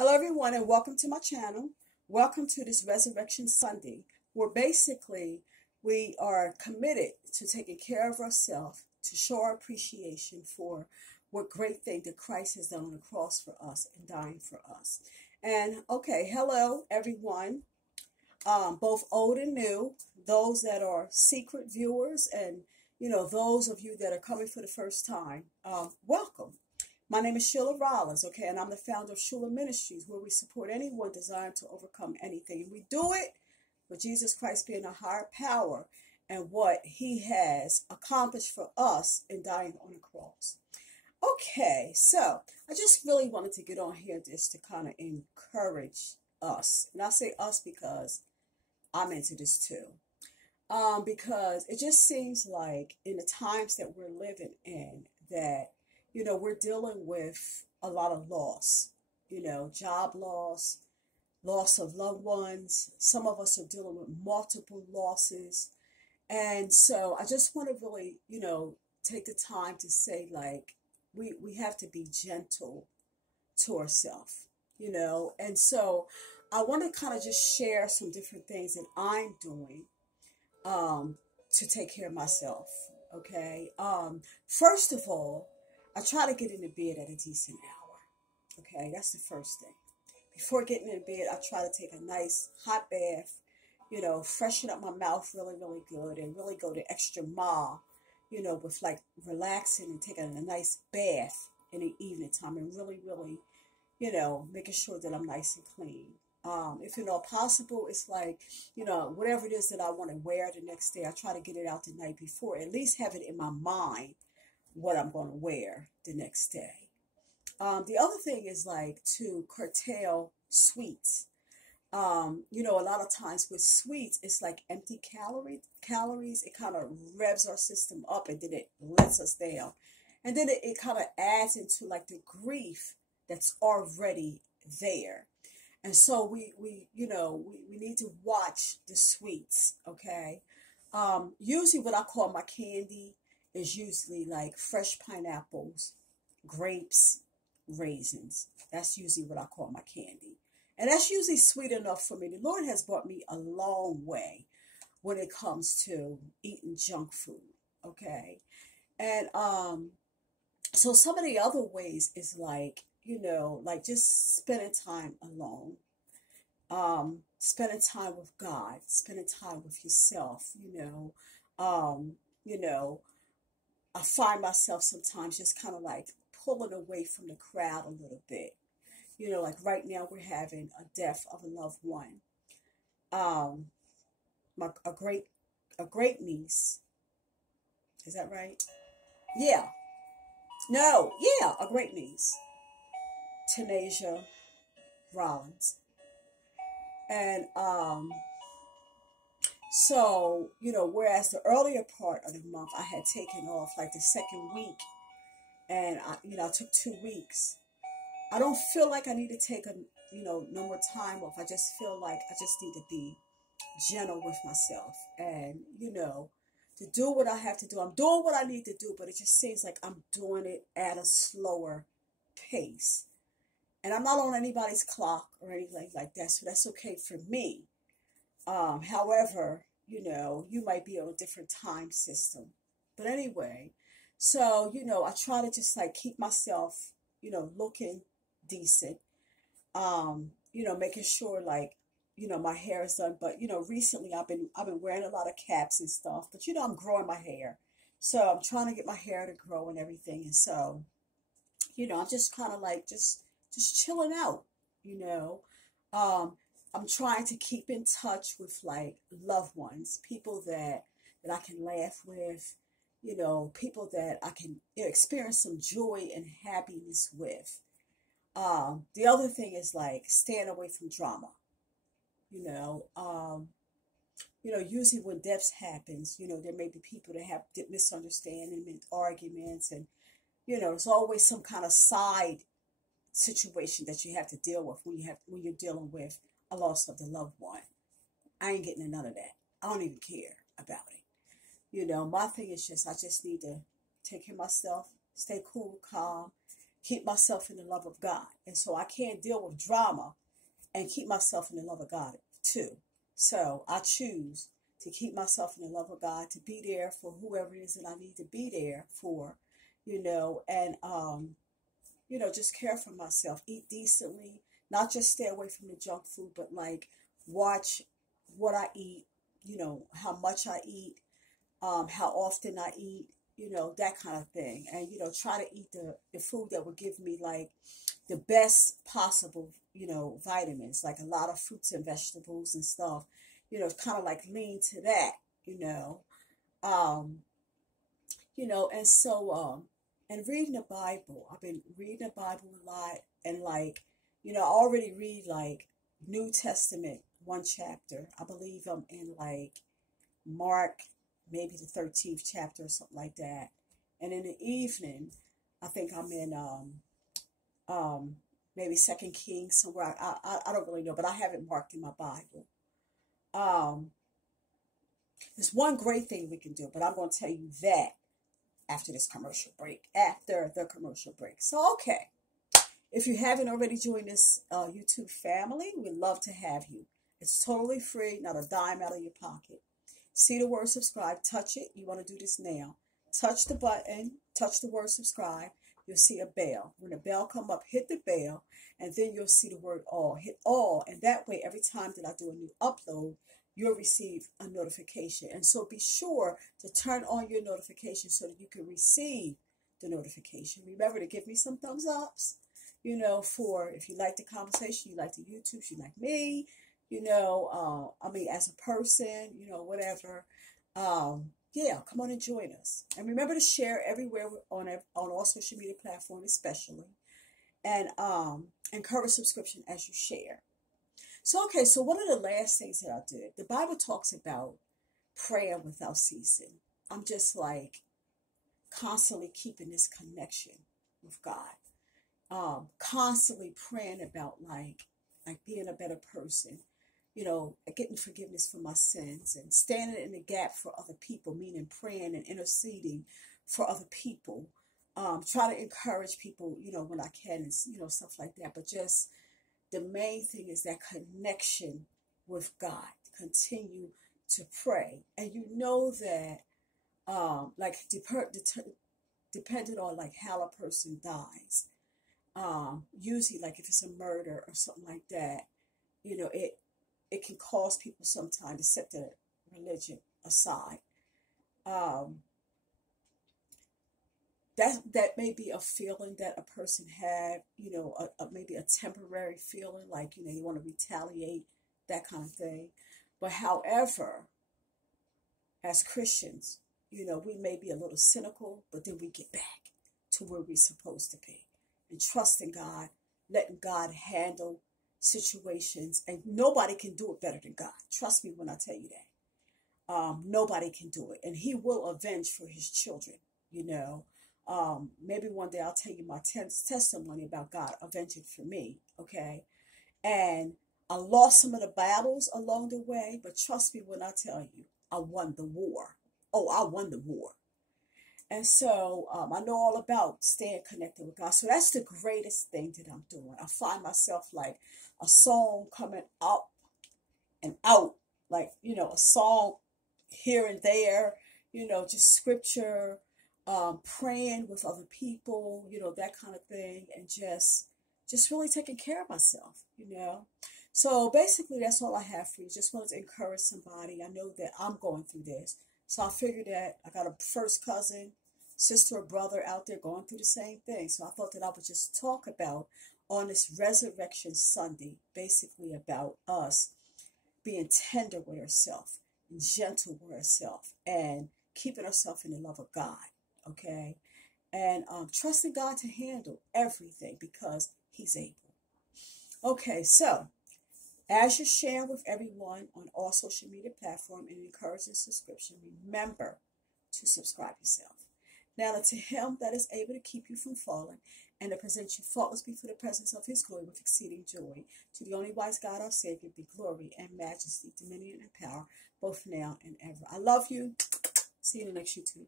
Hello everyone and welcome to my channel. Welcome to this Resurrection Sunday where basically we are committed to taking care of ourselves, to show our appreciation for what great thing that Christ has done on the cross for us and dying for us. And okay, hello everyone, both old and new, those that are secret viewers and those of you that are coming for the first time, welcome. My name is Sheila Rollins, okay, and I'm the founder of H.U.L.A Ministries, where we support anyone desiring to overcome anything. And we do it with Jesus Christ being a higher power and what he has accomplished for us in dying on the cross. Okay, so I just really wanted to get on here just to kind of encourage us. And I say us because I'm into this too. Because it just seems like in the times that we're living in that we're dealing with a lot of loss, job loss, loss of loved ones. Some of us are dealing with multiple losses. And so I just want to really, take the time to say, like, we have to be gentle to ourselves, And so I want to kind of just share some different things that I'm doing to take care of myself, okay? First of all, I try to get into bed at a decent hour. Okay, that's the first thing. Before getting in bed, I try to take a nice hot bath, freshen up my mouth really, really good and really go the extra mile, with like relaxing and taking a nice bath in the evening time and really, really, making sure that I'm nice and clean. If possible, it's like, whatever it is that I want to wear the next day, I try to get it out the night before, at least have it in my mind what I'm going to wear the next day. The other thing is like to curtail sweets. A lot of times with sweets, it's like empty calories. It kind of revs our system up and then it lets us down. And then it kind of adds into like the grief that's already there. And so we need to watch the sweets, okay? Usually what I call my candy is usually like fresh pineapples, grapes, raisins. That's usually what I call my candy. And that's usually sweet enough for me. The Lord has brought me a long way when it comes to eating junk food, okay? And so some of the other ways is like, like just spending time alone. Spending time with God, spending time with yourself, I find myself sometimes just kind of like pulling away from the crowd a little bit. Like right now we're having a death of a loved one. A great niece. Is that right? Yeah. No, yeah, a great niece. H.U.L.A Rollins. And so, whereas the earlier part of the month I had taken off like the second week and I took 2 weeks. I don't feel like I need to take no more time off. I just feel like I just need to be gentle with myself and, to do what I have to do. I'm doing what I need to do, but it just seems like I'm doing it at a slower pace. And I'm not on anybody's clock or anything like that, so that's okay for me. However, you might be on a different time system. But anyway, so, I try to just like keep myself, looking decent. Making sure like, my hair is done. But, recently I've been wearing a lot of caps and stuff. But, I'm growing my hair. So I'm trying to get my hair to grow and everything. And so, I'm just kind of like just chilling out, I'm trying to keep in touch with like loved ones, people that I can laugh with, people that I can experience some joy and happiness with. The other thing is like staying away from drama, usually when deaths happens, there may be people that have misunderstanding and arguments and, there's always some kind of side situation that you have to deal with when you're dealing with a loss of the loved one. I ain't getting none of that. I don't even care about it. My thing is just I just need to take care of myself, stay cool, calm, keep myself in the love of God. And so I can't deal with drama and keep myself in the love of God too. So I choose to keep myself in the love of God, to be there for whoever it is that I need to be there for, and just care for myself, eat decently, not just stay away from the junk food, but like watch what I eat, how much I eat, how often I eat, that kind of thing. And, try to eat the food that will give me like the best possible, vitamins, like a lot of fruits and vegetables and stuff, kind of like lean to that, um, and so, and reading the Bible. I've been reading the Bible a lot, and like, I already read like New Testament, one chapter. I believe I'm in like Mark, maybe the 13th chapter or something like that. And in the evening, I think I'm in maybe Second Kings somewhere. I don't really know, but I have it marked in my Bible. Um, there's one great thing we can do, but I'm going to tell you that after this commercial break, after the commercial break. So, okay, if you haven't already joined this YouTube family, we'd love to have you. It's totally free, not a dime out of your pocket. See the word subscribe, touch it. You want to do this now. Touch the button, touch the word subscribe. You'll see a bell. When the bell come up, hit the bell, and then you'll see the word all. Hit all, and that way, every time that I do a new upload, you'll receive a notification. And so be sure to turn on your notifications so that you can receive the notification. Remember to give me some thumbs ups, for if you like the conversation, you like the YouTube, you like me, as a person, whatever. Yeah, come on and join us. And remember to share everywhere on all social media platforms, especially. And encourage subscription as you share. So, okay, so one of the last things that I did, the Bible talks about prayer without ceasing. I'm just like constantly keeping this connection with God. Constantly praying about like being a better person, getting forgiveness for my sins and standing in the gap for other people, meaning praying and interceding for other people. Try to encourage people, when I can, and, stuff like that. But just the main thing is that connection with God. Continue to pray. And you know that, depending on like how a person dies, usually like if it's a murder or something like that, it can cause people sometimes to set their religion aside. That may be a feeling that a person had, maybe a temporary feeling, like, you want to retaliate, that kind of thing. But however, as Christians, we may be a little cynical, but then we get back to where we're supposed to be and trusting God, letting God handle situations. And nobody can do it better than God. Trust me when I tell you that. Nobody can do it. And he will avenge for his children, Maybe one day I'll tell you my testimony about God avenging for me, okay? And I lost some of the battles along the way, but trust me when I tell you, I won the war. Oh, I won the war. And so I know all about staying connected with God. So that's the greatest thing that I'm doing. I find myself like a song coming up and out, like, a song here and there, just scripture, praying with other people, that kind of thing, and just really taking care of myself, So basically, that's all I have for you. Just wanted to encourage somebody. I know that I'm going through this, so I figured that I got a first cousin, sister, or brother out there going through the same thing. So I thought that I would just talk about on this Resurrection Sunday, basically about us being tender with ourselves, gentle with ourselves, and keeping ourselves in the love of God. Okay, and trusting God to handle everything because he's able. Okay, so as you're sharing with everyone on all social media platforms and encouraging subscription, remember to subscribe yourself. Now unto him that is able to keep you from falling and to present you faultless before the presence of his glory with exceeding joy, to the only wise God our Savior be glory and majesty, dominion and power, both now and ever. I love you. See you in the next YouTube.